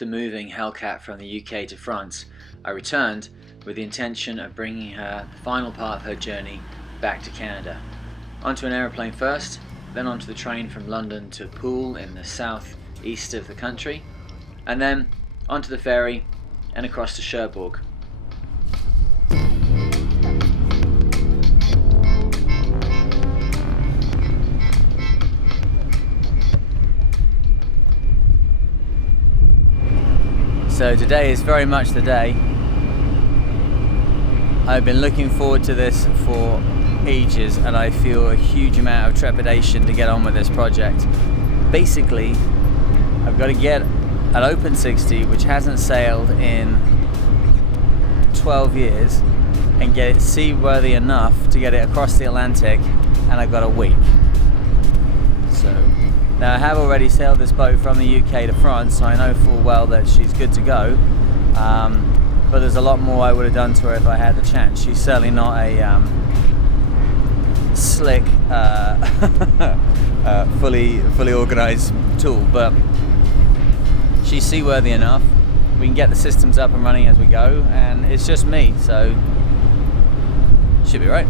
after moving Hellcat from the UK to France, I returned with the intention of bringing her the final part of her journey back to Canada. Onto an aeroplane first, then onto the train from London to Poole in the south east of the country, and then onto the ferry and across to Cherbourg. So today is very much the day. I've been looking forward to this for ages and I feel a huge amount of trepidation to get on with this project. Basically, I've got to get an Open 60 which hasn't sailed in 12 years and get it seaworthy enough to get it across the Atlantic, and I've got a week. So now I have already sailed this boat from the UK to France, so I know full well that she's good to go. But there's a lot more I would have done to her if I had the chance. She's certainly not a slick, fully organised tool, but she's seaworthy enough. We can get the systems up and running as we go, and it's just me, so should be right.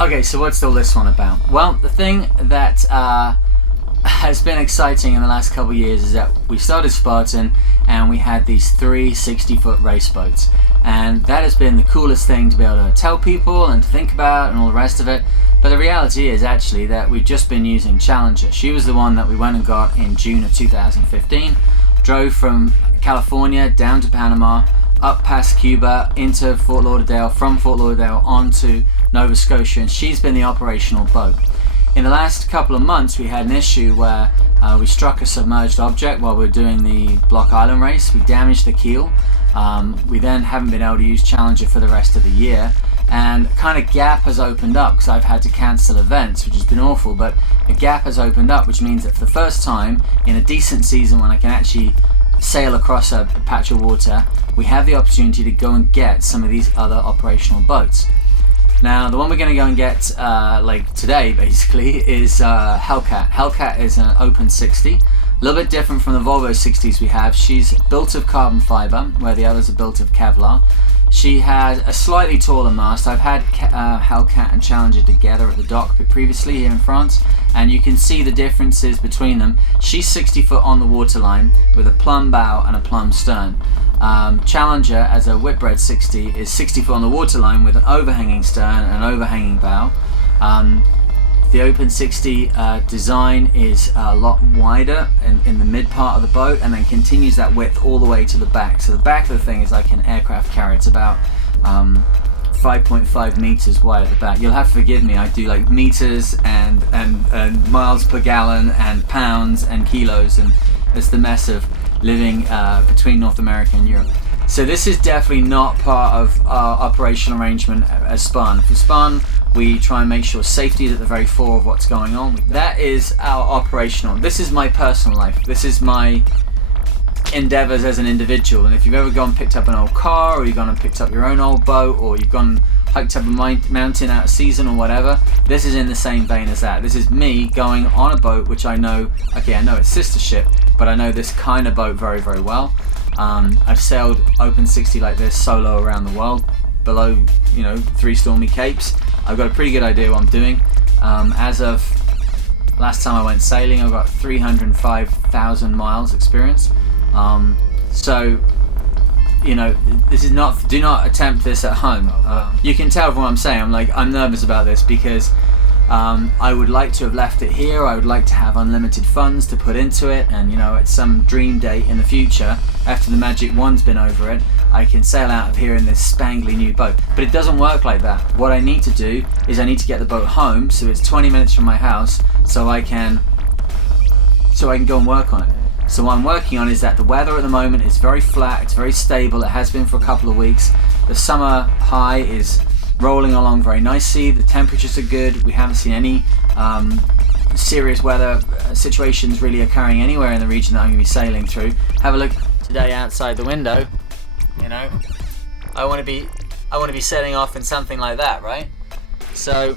Okay, so what's all this one about? Well, the thing that has been exciting in the last couple of years is that we started Spartan and we had these 3 60-foot race boats, and that has been the coolest thing to be able to tell people and to think about and all the rest of it. But the reality is actually that we've just been using Challenger. She was the one that we went and got in June of 2015, drove from California down to Panama, up past Cuba into Fort Lauderdale, from Fort Lauderdale onto Nova Scotia, and she's been the operational boat. In the last couple of months we had an issue where we struck a submerged object while we were doing the Block Island race. We damaged the keel. We then haven't been able to use Challenger for the rest of the year, and a kind of gap has opened up because I've had to cancel events, which has been awful, but a gap has opened up, which means that for the first time in a decent season when I can actually sail across a patch of water, we have the opportunity to go and get some of these other operational boats. Now, the one we're going to go and get like today basically is Hellcat. Hellcat is an Open 60, a little bit different from the Volvo 60s we have. She's built of carbon fibre, where the others are built of Kevlar. She has a slightly taller mast. I've had Hellcat and Challenger together at the dock previously here in France, and you can see the differences between them. She's 60 foot on the waterline with a plumb bow and a plumb stern. Challenger, as a Whitbread 60, is 60 foot on the waterline with an overhanging stern and an overhanging bow. The Open 60 design is a lot wider in the mid part of the boat, and then continues that width all the way to the back. So the back of the thing is like an aircraft carrier. It's about 5.5 meters wide at the back. You'll have to forgive me, I do like meters and miles per gallon and pounds and kilos, and it's the mess of living between North America and Europe. So this is definitely not part of our operational arrangement as Spartan. For Spartan, we try and make sure safety is at the very fore of what's going on. That is our operational. This is my personal life. This is my endeavors as an individual. And if you've ever gone and picked up an old car, or you've gone and picked up your own old boat, or you've gone and hiked up a mountain out of season or whatever, this is in the same vein as that. This is me going on a boat which I know, okay, I know it's sister ship, but I know this kind of boat very, very well. I've sailed Open 60 like this solo around the world, below 3 stormy capes. I've got a pretty good idea what I'm doing. As of last time I went sailing, I've got 305,000 miles experience. So this is not, do not attempt this at home. You can tell from what I'm saying, I'm nervous about this because I would like to have left it here. I would like to have unlimited funds to put into it, and at some dream date in the future, after the magic wand's been over it, I can sail out of here in this spangly new boat. But it doesn't work like that. What I need to do is I need to get the boat home, so it's 20 minutes from my house, so I can go and work on it. So what I'm working on is that the weather at the moment is very flat, it's very stable, it has been for a couple of weeks. The summer high is rolling along very nicely, the temperatures are good, we haven't seen any serious weather situations really occurring anywhere in the region that I'm going to be sailing through. Have a look today outside the window, I want to be I want to be setting off in something like that, right? So,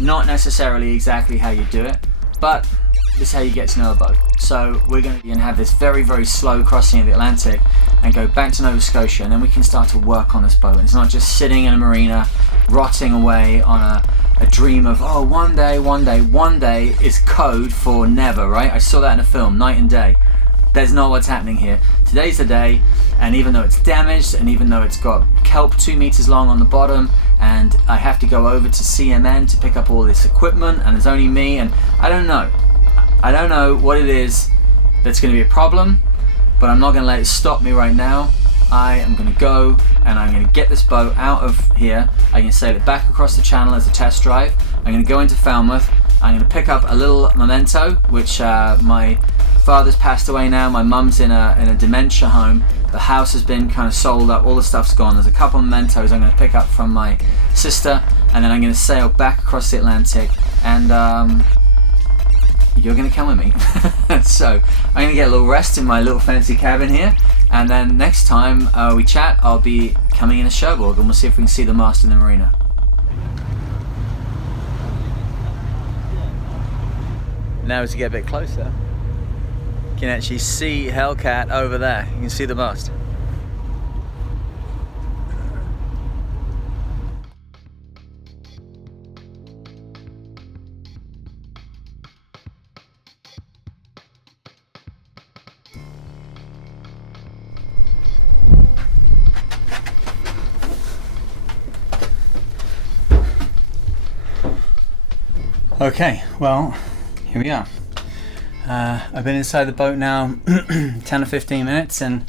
not necessarily exactly how you do it, but this is how you get to know a boat. So we're going to have this very, very slow crossing of the Atlantic and go back to Nova Scotia, and then we can start to work on this boat. And it's not just sitting in a marina, rotting away on a dream of, oh, one day. One day is code for never, right? I saw that in a film, Night and Day. That's not what's happening here. Today's the day, and even though it's damaged, and even though it's got kelp 2 meters long on the bottom, and I have to go over to CMN to pick up all this equipment, and there's only me, and I don't know what it is that's going to be a problem, but I'm not going to let it stop me right now. I am going to go and I'm going to get this boat out of here. I'm going to sail it back across the channel as a test drive. I'm going to go into Falmouth. I'm going to pick up a little memento, which my father's passed away now. My mum's in a dementia home. The house has been kind of sold up. All the stuff's gone. There's a couple of mementos I'm going to pick up from my sister, and then I'm going to sail back across the Atlantic, and you're going to come with me. So I'm going to get a little rest in my little fancy cabin here, and then next time we chat, I'll be coming in a Cherbourg, and we'll see if we can see the mast in the marina. Now as you get a bit closer, you can actually see Hellcat over there. You can see the mast. Okay, well, here we are. I've been inside the boat now 10 or 15 minutes, and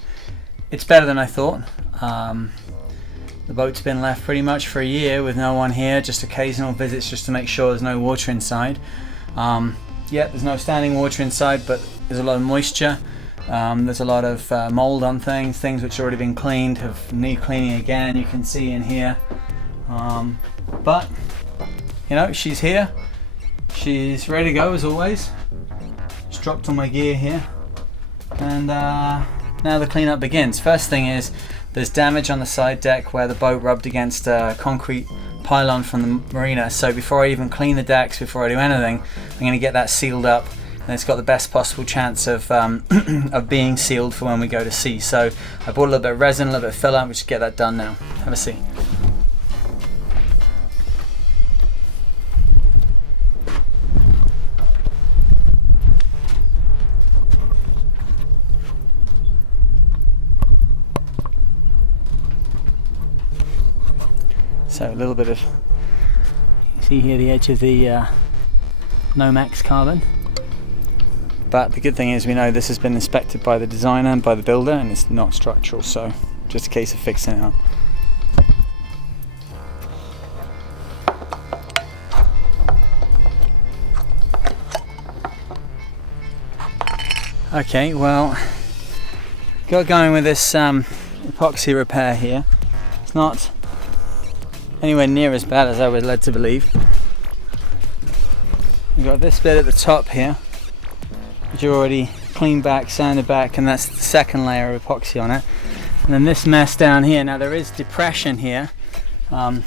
it's better than I thought. The boat's been left pretty much for a year with no one here, just occasional visits just to make sure there's no water inside. Yeah, there's no standing water inside, but there's a lot of moisture. There's a lot of mold on things which have already been cleaned, have need cleaning again, you can see in here. But, you know, she's here. She's ready to go as always. Just dropped on my gear here, and now the cleanup begins. First thing is there's damage on the side deck where the boat rubbed against a concrete pylon from the marina. So before I even clean the decks, before I do anything, I'm going to get that sealed up, and it's got the best possible chance of of being sealed for when we go to sea. So I bought a little bit of resin, a little bit of filler. We should get that done now. Have a seat. So a little bit of, you see here the edge of the Nomex carbon. But the good thing is we know this has been inspected by the designer and by the builder, and it's not structural, so just a case of fixing it up. Okay, well, got going with this epoxy repair here. It's not anywhere near as bad as I was led to believe. We've got this bit at the top here, which you already cleaned back, sanded back, and that's the second layer of epoxy on it. And then this mess down here. Now there is depression here. There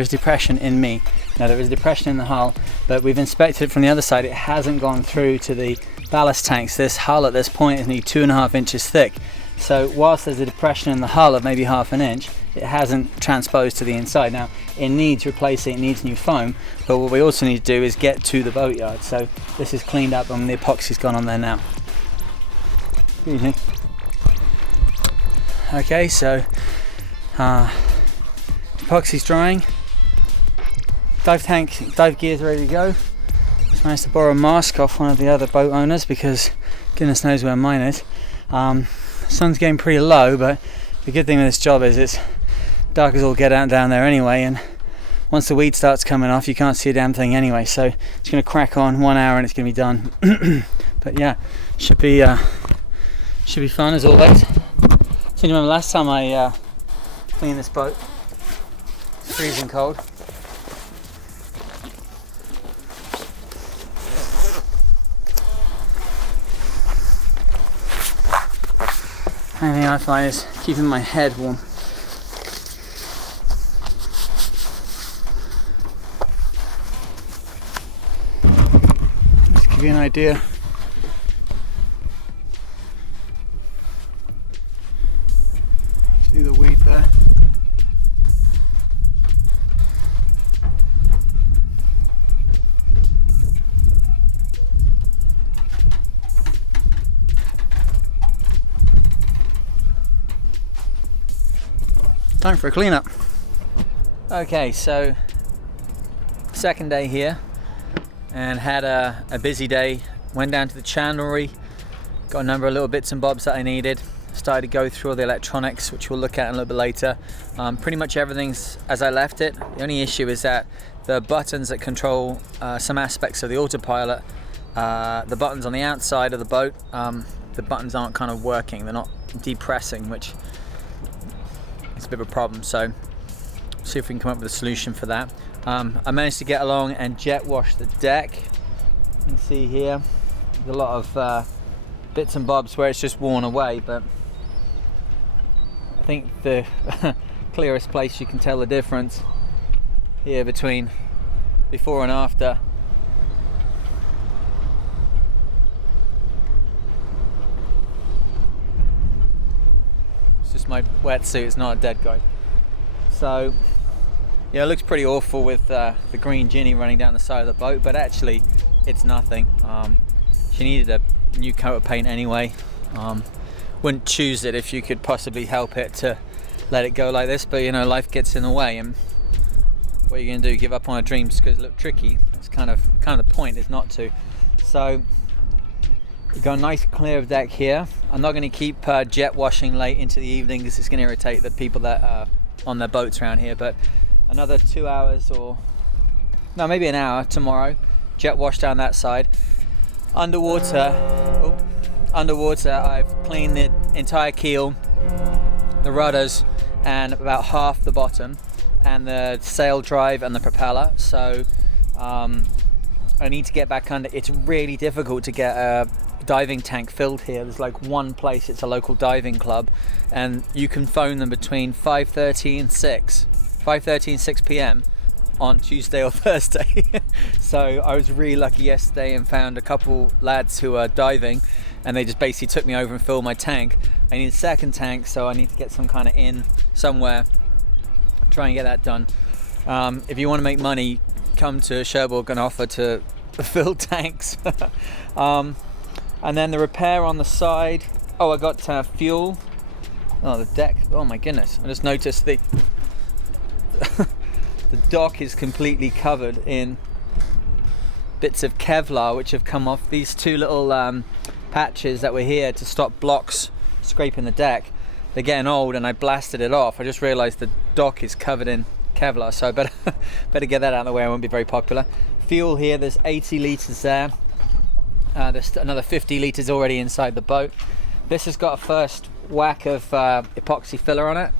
is depression in me. Now there is depression in the hull, but we've inspected it from the other side. It hasn't gone through to the ballast tanks. This hull at this point is nearly 2.5 inches thick. So whilst there's a depression in the hull of maybe 1/2 inch, it hasn't transposed to the inside. Now it needs replacing, it needs new foam, but what we also need to do is get to the boatyard. So this is cleaned up and the epoxy's gone on there now. Easy. Okay, so epoxy's drying. Dive gear's ready to go. Just managed to borrow a mask off one of the other boat owners because goodness knows where mine is. Sun's getting pretty low, but the good thing with this job is it's dark as all get out down there anyway, and once the weed starts coming off you can't see a damn thing anyway, so it's going to crack on 1 hour and it's going to be done. But yeah, should be fun as always. So you remember last time I cleaned this boat, it's freezing cold. Main thing I find is keeping my head warm. Just give you an idea. See the weight there. Time for a cleanup. Okay, so second day here and had a busy day. Went down to the chandlery, got a number of little bits and bobs that I needed. Started to go through all the electronics, which we'll look at in a little bit later. Pretty much everything's as I left it. The only issue is that the buttons that control some aspects of the autopilot, the buttons on the outside of the boat, the buttons aren't kind of working. They're not depressing, which it's a bit of a problem, so see if we can come up with a solution for that. I managed to get along and jet wash the deck. You can see here there's a lot of bits and bobs where it's just worn away, but I think the clearest place you can tell the difference here between before and after. My wetsuit is not a dead guy. So yeah, it looks pretty awful with the green Ginny running down the side of the boat, but actually it's nothing. She needed a new coat of paint anyway. Wouldn't choose it if you could possibly help it to let it go like this, but you know, life gets in the way, and what are you gonna do, give up on a dream just because it looked tricky? That's kind of the point, is not to. So we've got a nice clear of deck here. I'm not going to keep jet washing late into the evening because it's going to irritate the people that are on their boats around here, but another 2 hours, or no, maybe an hour tomorrow, jet wash down that side. Underwater, I've cleaned the entire keel, the rudders, and about half the bottom, and the sail drive and the propeller. So I need to get back under. It's really difficult to get a diving tank filled here. There's like one place, it's a local diving club, and you can phone them between 5:30 and 6 p.m. on Tuesday or Thursday. So I was really lucky yesterday and found a couple lads who are diving, and they just basically took me over and filled my tank. I need a second tank, so I need to get some kind of in somewhere, try and get that done. If you want to make money, come to Cherbourg and offer to fill tanks. And then the repair on the side. Oh, I got fuel. Oh, the deck. Oh my goodness! I just noticed the the dock is completely covered in bits of Kevlar which have come off. These two little patches that were here to stop blocks scraping the deck, they're getting old, and I blasted it off. I just realized the dock is covered in Kevlar, so I better get that out of the way. I won't be very popular. Fuel here, there's 80 litres there. There's another 50 litres already inside the boat. This has got a first whack of epoxy filler on it.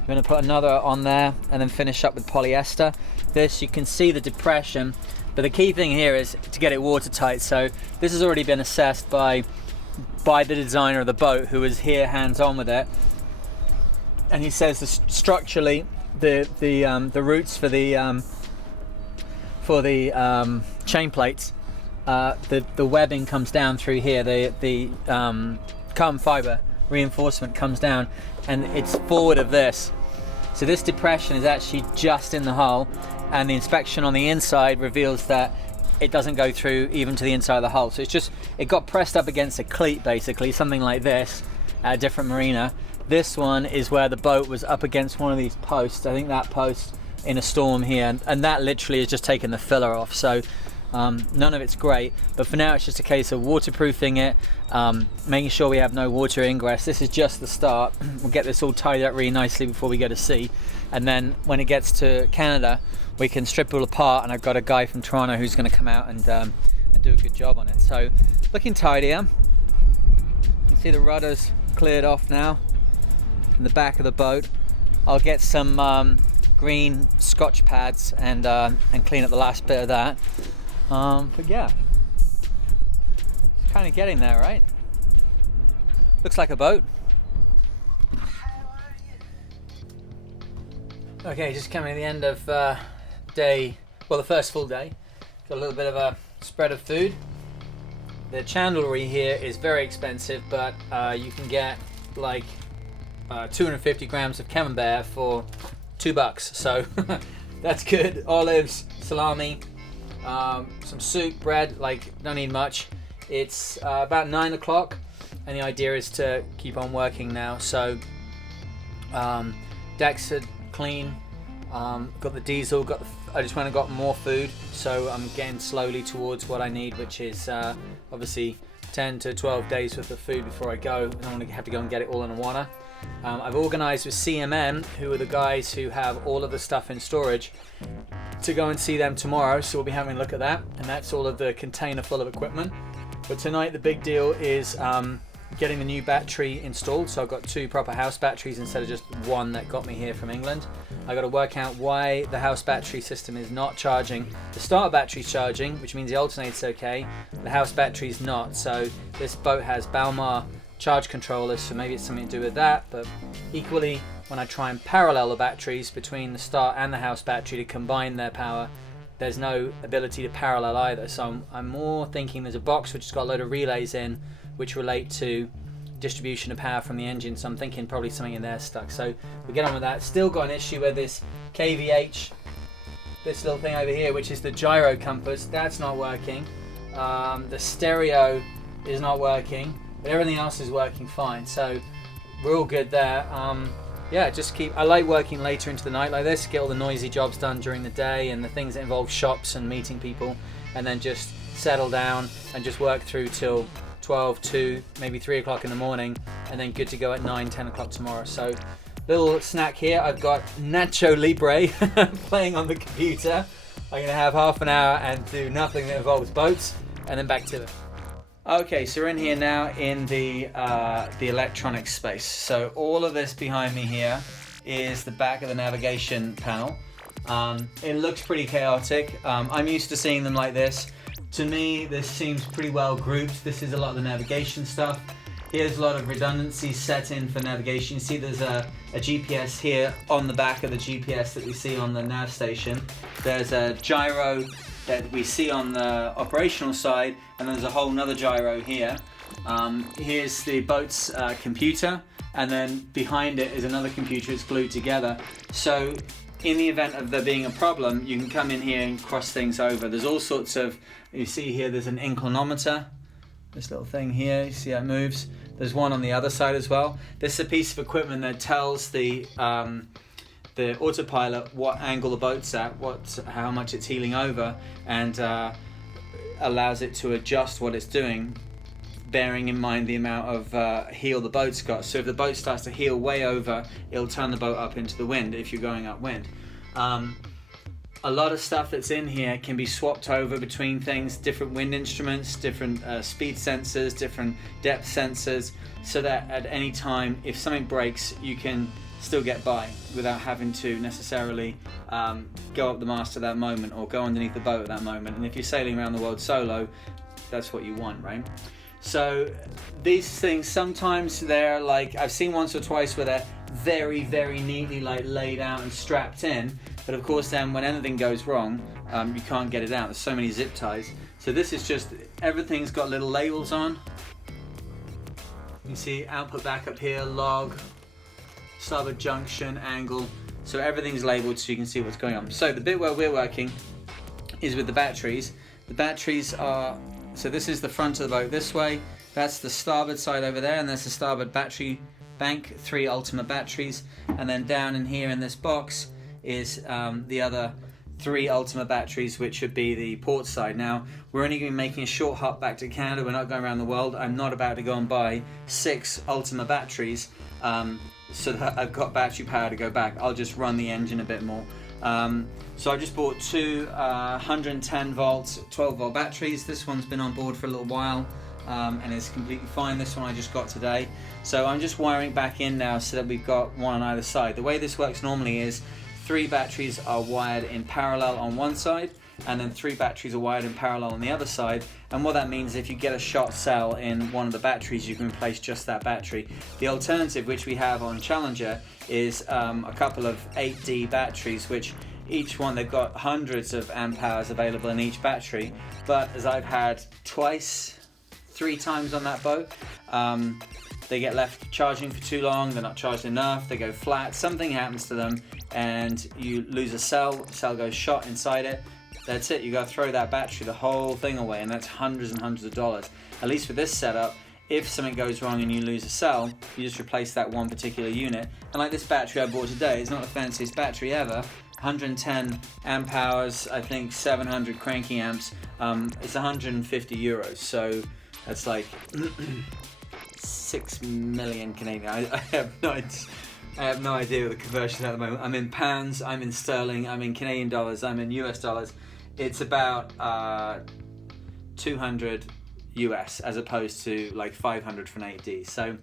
I'm going to put another on there and then finish up with polyester. This, you can see the depression, but the key thing here is to get it watertight. So this has already been assessed by the designer of the boat, who was here hands-on with it, and he says that structurally the roots for the chain plates, the webbing comes down through here, the carbon fiber reinforcement comes down, and it's forward of this. So this depression is actually just in the hull, and the inspection on the inside reveals that it doesn't go through even to the inside of the hull. So it's just, it got pressed up against a cleat, basically, something like this at a different marina. This one is where the boat was up against one of these posts. I think that post in a storm here, and that literally is just taking the filler off. So none of it's great, but for now it's just a case of waterproofing it, making sure we have no water ingress. This is just the start. We'll get this all tied up really nicely before we go to sea, and then when it gets to Canada we can strip it all apart, and I've got a guy from Toronto who's going to come out and do a good job on it. So looking tidier. You can see the rudders cleared off now in the back of the boat. I'll get some green Scotch pads and clean up the last bit of that. But yeah, it's kind of getting there, right? Looks like a boat. Okay, just coming to the end of day, well, the first full day. Got a little bit of a spread of food. The chandlery here is very expensive, but you can get like 250 grams of camembert for $2, so that's good. Olives, salami, some soup, bread, like don't need much. It's about 9 o'clock, and the idea is to keep on working now. So decks are clean, got the diesel, I just went and got more food, so I'm getting slowly towards what I need, which is obviously 10 to 12 days worth of food before I go. I don't want to have to go and get it all in a wanna. I've organised with CMM, who are the guys who have all of the stuff in storage, to go and see them tomorrow, so we'll be having a look at that, and that's all of the container full of equipment. But tonight the big deal is getting the new battery installed, so I've got 2 proper house batteries instead of just one that got me here from England. I got to work out why the house battery system is not charging. The starter battery's charging, which means the alternator's okay. The house battery's not, so this boat has Balmar charge controllers, so maybe it's something to do with that. But equally, when I try and parallel the batteries between the start and the house battery to combine their power, there's no ability to parallel either. So I'm more thinking there's a box which has got a load of relays in which relate to distribution of power from the engine, so I'm thinking probably something in there stuck. So we get on with that. Still got an issue with this KVH, this little thing over here, which is the gyro compass. That's not working. The stereo is not working, but everything else is working fine, so we're all good there. Yeah, I like working later into the night like this, get all the noisy jobs done during the day and the things that involve shops and meeting people, and then just settle down and just work through till 12, 2, maybe 3 o'clock in the morning, and then good to go at 9, 10 o'clock tomorrow. So little snack here, I've got Nacho Libre playing on the computer. I'm going to have half an hour and do nothing that involves boats, and then back to it. Okay, so we're in here now in the electronics space. So all of this behind me here is the back of the navigation panel. It looks pretty chaotic. I'm used to seeing them like this. To me, this seems pretty well grouped. This is a lot of the navigation stuff. Here's a lot of redundancy set in for navigation. You see there's a GPS here on the back of the GPS that we see on the nav station. There's a gyro that we see on the operational side, and there's a whole nother gyro here. Here's the boat's computer, and then behind it is another computer. It's glued together. So in the event of there being a problem, you can come in here and cross things over. There's all sorts of, you see here there's an inclinometer, this little thing here, you see how it moves. There's one on the other side as well. This is a piece of equipment that tells the autopilot what angle the boat's at, how much it's heeling over, and allows it to adjust what it's doing, bearing in mind the amount of heel the boat's got. So if the boat starts to heel way over, it'll turn the boat up into the wind if you're going upwind. A lot of stuff that's in here can be swapped over between things, different wind instruments, different speed sensors, different depth sensors, so that at any time, if something breaks, you can still get by without having to necessarily go up the mast at that moment or go underneath the boat at that moment. And if you're sailing around the world solo, that's what you want, right? So these things, sometimes they're like, I've seen once or twice where they're very, very neatly like laid out and strapped in, but of course then when anything goes wrong, you can't get it out. There's so many zip ties. So this is just, everything's got little labels on. You can see output backup here, log, starboard junction, angle. So everything's labeled so you can see what's going on. So the bit where we're working is with the batteries. The batteries are, so this is the front of the boat this way, that's the starboard side over there, and there's the starboard battery bank, 3 Ultima batteries, and then down in here in this box is the other 3 Ultima batteries, which would be the port side. Now, we're only going to be making a short hop back to Canada, we're not going around the world. I'm not about to go and buy 6 Ultima batteries so that I've got battery power to go back. I'll just run the engine a bit more. So I just bought 2 110 volt, 12 volt batteries. This one's been on board for a little while and it's completely fine. This one I just got today. So I'm just wiring back in now so that we've got one on either side. The way this works normally is 3 batteries are wired in parallel on one side, and then 3 batteries are wired in parallel on the other side. And what that means is if you get a shot cell in one of the batteries, you can replace just that battery. The alternative, which we have on Challenger, is a couple of 8D batteries, which each one, they've got hundreds of amp hours available in each battery. But as I've had 3 times on that boat, they get left charging for too long, they're not charged enough, they go flat, something happens to them, and you lose a cell goes shot inside it. That's it, you gotta throw that battery, the whole thing away, and that's hundreds and hundreds of dollars. At least with this setup, if something goes wrong and you lose a cell, you just replace that one particular unit. And like this battery I bought today, it's not the fanciest battery ever, 110 amp hours, I think 700 cranking amps, it's 150 euros, so that's like 6 million Canadian. I have no idea what the conversion at the moment. I'm in pounds, I'm in sterling, I'm in Canadian dollars, I'm in US dollars. It's about 200 US as opposed to like 500 for an 8D. So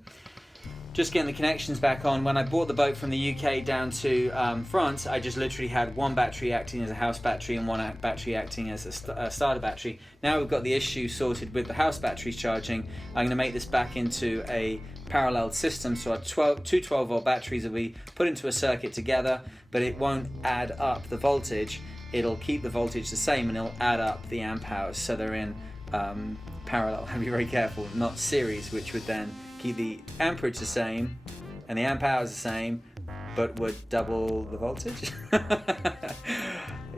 just getting the connections back on. When I bought the boat from the UK down to France, I just literally had one battery acting as a house battery and one battery acting as a starter battery. Now we've got the issue sorted with the house batteries charging. I'm going to make this back into a paralleled system, so our two 12-volt batteries will be put into a circuit together, but it won't add up the voltage. It'll keep the voltage the same and it'll add up the amp hours, so they're in parallel. Be very careful, not series, which would then keep the amperage the same and the amp hours the same, but would double the voltage.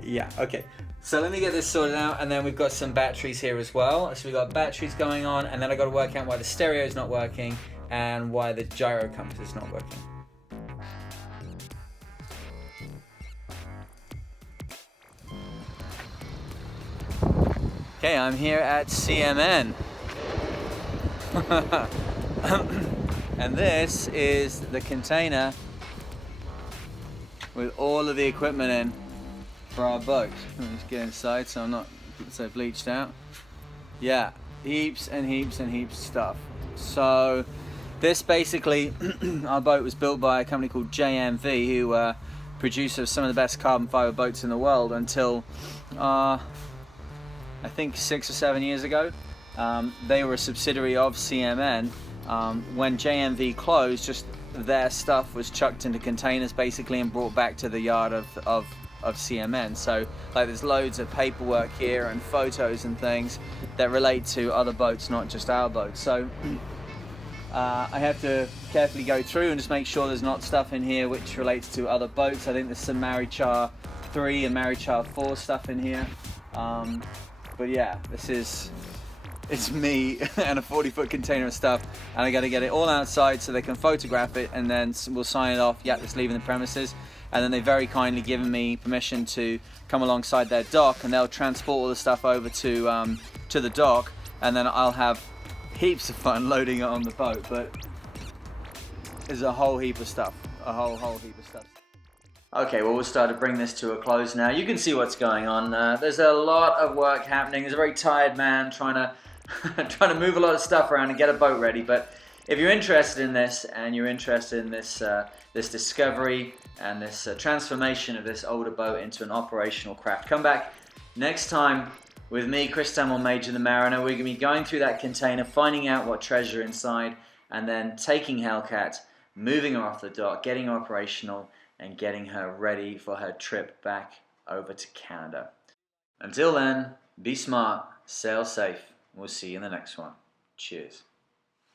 Yeah, okay. So let me get this sorted out, and then we've got some batteries here as well. So we've got batteries going on, and then I've got to work out why the stereo is not working and why the gyro compass is not working. Okay, I'm here at CMN. And this is the container with all of the equipment in for our boat. Let me just get inside so I'm not so bleached out. Yeah, heaps and heaps and heaps of stuff. So this basically, our boat was built by a company called JMV, who produces some of the best carbon fiber boats in the world until I think 6 or 7 years ago. They were a subsidiary of CMN. When JMV closed, just their stuff was chucked into containers basically and brought back to the yard of CMN. So like there's loads of paperwork here and photos and things that relate to other boats, not just our boat. So I have to carefully go through and just make sure there's not stuff in here which relates to other boats. I think there's some Marichar 3 and Marichar 4 stuff in here. But yeah, it's me and a 40-foot container of stuff, and I got to get it all outside so they can photograph it, and then we'll sign it off. Yeah, it's leaving the premises. And then they very kindly given me permission to come alongside their dock, and they'll transport all the stuff over to the dock, and then I'll have heaps of fun loading it on the boat. But there's a whole heap of stuff, a whole heap of stuff. Okay, well, we'll start to bring this to a close now. You can see what's going on. There's a lot of work happening. There's a very tired man trying to move a lot of stuff around and get a boat ready. But if you're interested in this, and you're interested in this this discovery and this transformation of this older boat into an operational craft, come back next time with me, Chris Stanmore-Major, the mariner. We're going to be going through that container, finding out what treasure inside, and then taking Hellcat, moving her off the dock, getting her operational, and getting her ready for her trip back over to Canada. Until then, be smart, sail safe. We'll see you in the next one. Cheers.